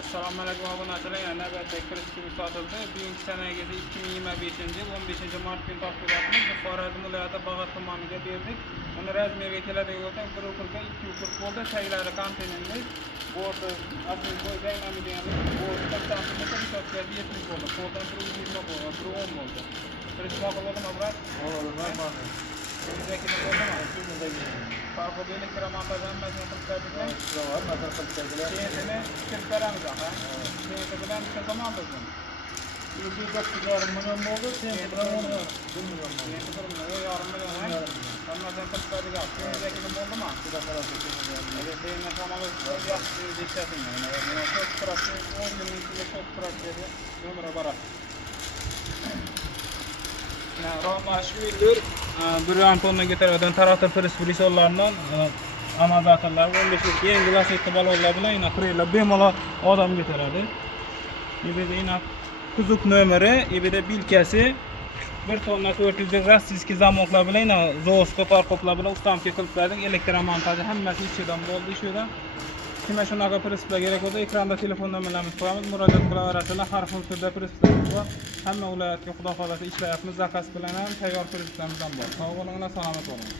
Assalomu alaykum obunachilar. Yana navbatdagi kirish sotildi. Bugungi sanaga 2025 15 mart kuni topshiramiz. Xorazm viloyati Bag'at tumaniga berdik. Uni razmeriga keladigan bo'lsa, 1 ukurga 2 ukur bo'ldi. Taglari konteynerli. Bordi asl qo'ygan deganlar. Bordi tasdiqni ko'rsatgan 70 bo'ldi. Qo'ldan 120 bo'ldi, 110 bo'ldi. Kirishmoq bo'ldimi, brat? Bo'ldi. Bizakini bo'ldimi? Farqi elektromontajdan mashin qilib berdik. Var, nazar qilib Keyin kirib beramiz, ha. Keyin bilan chiqaman bizdan. O'zi doktorlarim bilan bo'ldi, sen bilan bo'ldi. Bilmiyorum. Keyin bilan yarım million. Hammadan qilib berdik. Keyin bo'ldimi? Xudo xolasa keyin. Keyin namoz yaxshi deyishating. Mana shu proqsi 10 ming ichiga shu proqsiga nomer bor. Roma shu yildir 1 tonna ko'taradigan traktor presurisollardan amazonlar 15 yangi lastikli balonlar bilan ina qirlar bemalol odam ko'taradi. Ibida ina kuzuk nomeri, ibida bilkasi 1 tonna 400 rossiyskiy zamoklar bilan ina zo'sqa parqoplar bilan ustamka qilib berdik. Elektromontaj hammasi ichidan bo'ldi shuda. Kimga shunaqa prinsiplar kerak bo'lsa, ekranda telefon nomerlarimiz qo'yamiz, murojaat qilaverasizlar. Har xil turda prinsiplar bor. Hamma viloyatga xudo xolasa ishlayapmiz, zakaz bilan ham tayyor prinsiplarimiz ham bor. Sog' bo'linglar, salomat bo'ling.